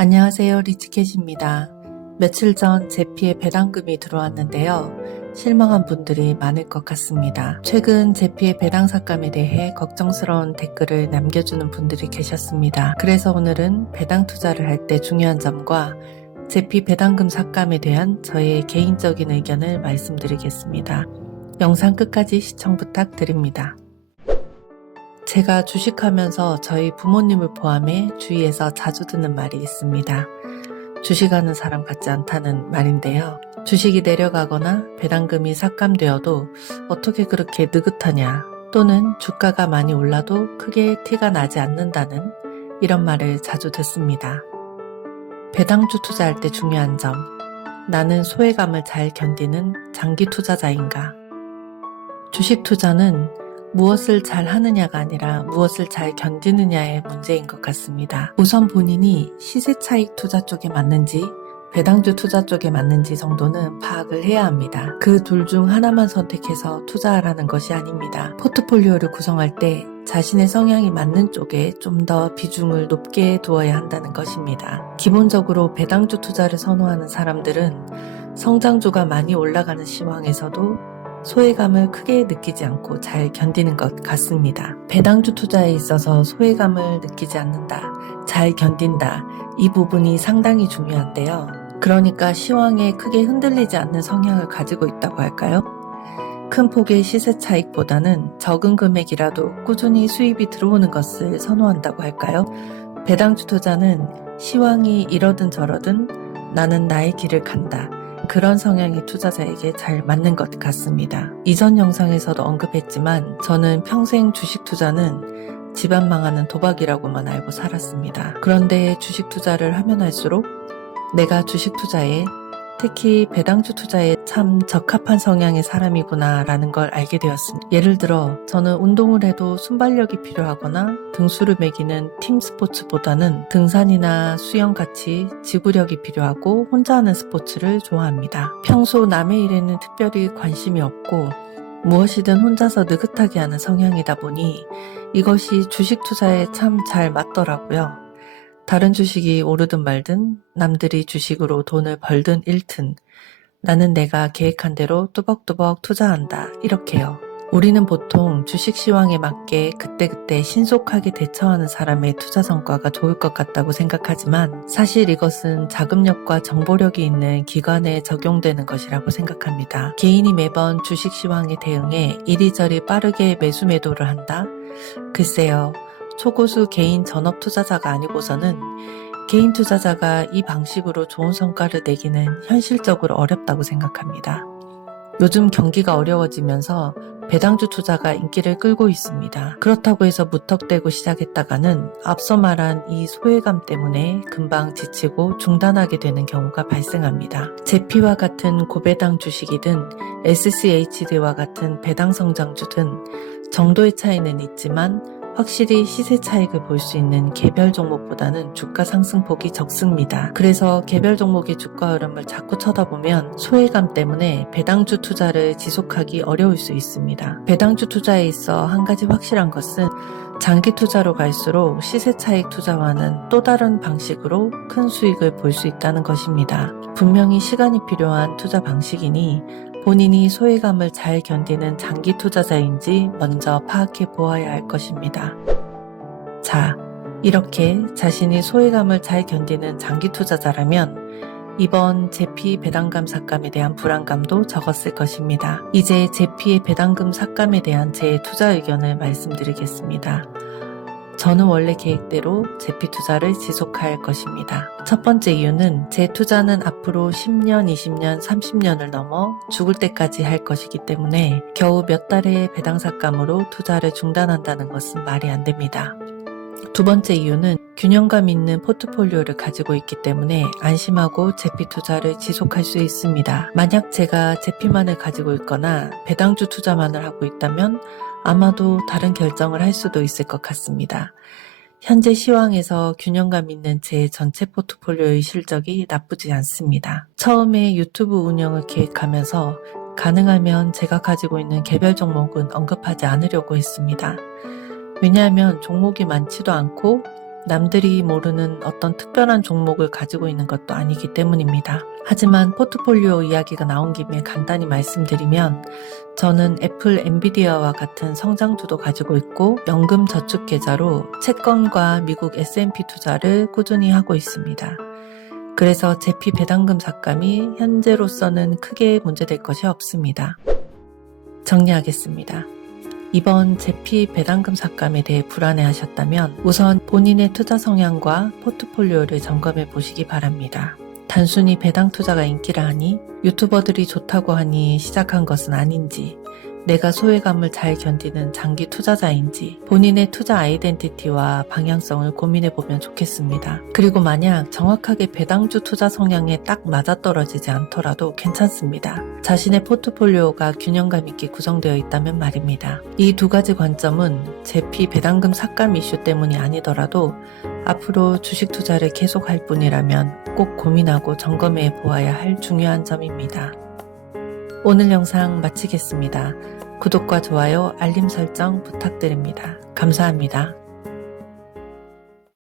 안녕하세요. 리치캣입니다. 며칠 전 제피에 배당금이 들어왔는데요. 실망한 분들이 많을 것 같습니다. 최근 제피의 배당 삭감에 대해 걱정스러운 댓글을 남겨주는 분들이 계셨습니다. 그래서 오늘은 배당 투자를 할 때 중요한 점과 제피 배당금 삭감에 대한 저의 개인적인 의견을 말씀드리겠습니다. 영상 끝까지 시청 부탁드립니다. 제가 주식하면서 저희 부모님을 포함해 주위에서 자주 듣는 말이 있습니다. 주식하는 사람 같지 않다는 말인데요. 주식이 내려가거나 배당금이 삭감되어도 어떻게 그렇게 느긋하냐, 또는 주가가 많이 올라도 크게 티가 나지 않는다는 이런 말을 자주 듣습니다. 배당주 투자할 때 중요한 점, 나는 소외감을 잘 견디는 장기 투자자인가? 주식 투자는 무엇을 잘 하느냐가 아니라 무엇을 잘 견디느냐의 문제인 것 같습니다. 우선 본인이 시세 차익 투자 쪽에 맞는지 배당주 투자 쪽에 맞는지 정도는 파악을 해야 합니다. 그 둘 중 하나만 선택해서 투자하라는 것이 아닙니다. 포트폴리오를 구성할 때 자신의 성향이 맞는 쪽에 좀 더 비중을 높게 두어야 한다는 것입니다. 기본적으로 배당주 투자를 선호하는 사람들은 성장주가 많이 올라가는 시황에서도 소외감을 크게 느끼지 않고 잘 견디는 것 같습니다. 배당주 투자에 있어서 소외감을 느끼지 않는다, 잘 견딘다, 이 부분이 상당히 중요한데요. 그러니까 시황에 크게 흔들리지 않는 성향을 가지고 있다고 할까요? 큰 폭의 시세 차익보다는 적은 금액이라도 꾸준히 수입이 들어오는 것을 선호한다고 할까요? 배당주 투자는 시황이 이러든 저러든 나는 나의 길을 간다, 그런 성향의 투자자에게 잘 맞는 것 같습니다. 이전 영상에서도 언급했지만 저는 평생 주식 투자는 집안 망하는 도박이라고만 알고 살았습니다. 그런데 주식 투자를 하면 할수록 내가 주식 투자에, 특히 배당주 투자에 참 적합한 성향의 사람이구나 라는 걸 알게 되었습니다. 예를 들어 저는 운동을 해도 순발력이 필요하거나 등수를 매기는 팀 스포츠보다는 등산이나 수영같이 지구력이 필요하고 혼자 하는 스포츠를 좋아합니다. 평소 남의 일에는 특별히 관심이 없고 무엇이든 혼자서 느긋하게 하는 성향이다 보니 이것이 주식 투자에 참 잘 맞더라고요. 다른 주식이 오르든 말든 남들이 주식으로 돈을 벌든 잃든 나는 내가 계획한 대로 뚜벅뚜벅 투자한다, 이렇게요. 우리는 보통 주식 시황에 맞게 그때그때 신속하게 대처하는 사람의 투자 성과가 좋을 것 같다고 생각하지만 사실 이것은 자금력과 정보력이 있는 기관에 적용되는 것이라고 생각합니다. 개인이 매번 주식 시황에 대응해 이리저리 빠르게 매수 매도를 한다? 글쎄요. 초고수 개인 전업 투자자가 아니고서는 개인 투자자가 이 방식으로 좋은 성과를 내기는 현실적으로 어렵다고 생각합니다. 요즘 경기가 어려워지면서 배당주 투자가 인기를 끌고 있습니다. 그렇다고 해서 무턱대고 시작했다가는 앞서 말한 이 소외감 때문에 금방 지치고 중단하게 되는 경우가 발생합니다. 제피와 같은 고배당 주식이든 SCHD와 같은 배당 성장주든 정도의 차이는 있지만 확실히 시세 차익을 볼 수 있는 개별 종목보다는 주가 상승폭이 적습니다. 그래서 개별 종목의 주가 흐름을 자꾸 쳐다보면 소외감 때문에 배당주 투자를 지속하기 어려울 수 있습니다. 배당주 투자에 있어 한 가지 확실한 것은 장기 투자로 갈수록 시세 차익 투자와는 또 다른 방식으로 큰 수익을 볼 수 있다는 것입니다. 분명히 시간이 필요한 투자 방식이니 본인이 소외감을 잘 견디는 장기 투자자인지 먼저 파악해 보아야 할 것입니다. 자, 이렇게 자신이 소외감을 잘 견디는 장기 투자자라면 이번 제피 배당금 삭감에 대한 불안감도 적었을 것입니다. 이제 제피의 배당금 삭감에 대한 제 투자 의견을 말씀드리겠습니다. 저는 원래 계획대로 제피 투자를 지속할 것입니다. 첫 번째 이유는 제 투자는 앞으로 10년, 20년, 30년을 넘어 죽을 때까지 할 것이기 때문에 겨우 몇 달의 배당 삭감으로 투자를 중단한다는 것은 말이 안 됩니다. 두 번째 이유는 균형감 있는 포트폴리오를 가지고 있기 때문에 안심하고 제피 투자를 지속할 수 있습니다. 만약 제가 제피만을 가지고 있거나 배당주 투자만을 하고 있다면 아마도 다른 결정을 할 수도 있을 것 같습니다. 현재 시황에서 균형감 있는 제 전체 포트폴리오의 실적이 나쁘지 않습니다. 처음에 유튜브 운영을 계획하면서 가능하면 제가 가지고 있는 개별 종목은 언급하지 않으려고 했습니다. 왜냐하면 종목이 많지도 않고 남들이 모르는 어떤 특별한 종목을 가지고 있는 것도 아니기 때문입니다. 하지만 포트폴리오 이야기가 나온 김에 간단히 말씀드리면 저는 애플, 엔비디아와 같은 성장주도 가지고 있고 연금 저축 계좌로 채권과 미국 S&P 투자를 꾸준히 하고 있습니다. 그래서 제피 배당금 삭감이 현재로서는 크게 문제될 것이 없습니다. 정리하겠습니다. 이번 제피 배당금 삭감에 대해 불안해하셨다면 우선 본인의 투자 성향과 포트폴리오를 점검해 보시기 바랍니다. 단순히 배당 투자가 인기라 하니 유튜버들이 좋다고 하니 시작한 것은 아닌지, 내가 소외감을 잘 견디는 장기 투자자인지 본인의 투자 아이덴티티와 방향성을 고민해 보면 좋겠습니다. 그리고 만약 정확하게 배당주 투자 성향에 딱 맞아떨어지지 않더라도 괜찮습니다. 자신의 포트폴리오가 균형감 있게 구성되어 있다면 말입니다. 이 두 가지 관점은 제피 배당금 삭감 이슈 때문이 아니더라도 앞으로 주식 투자를 계속할 뿐이라면 꼭 고민하고 점검해 보아야 할 중요한 점입니다. 오늘 영상 마치겠습니다. 구독과 좋아요, 알림 설정 부탁드립니다. 감사합니다.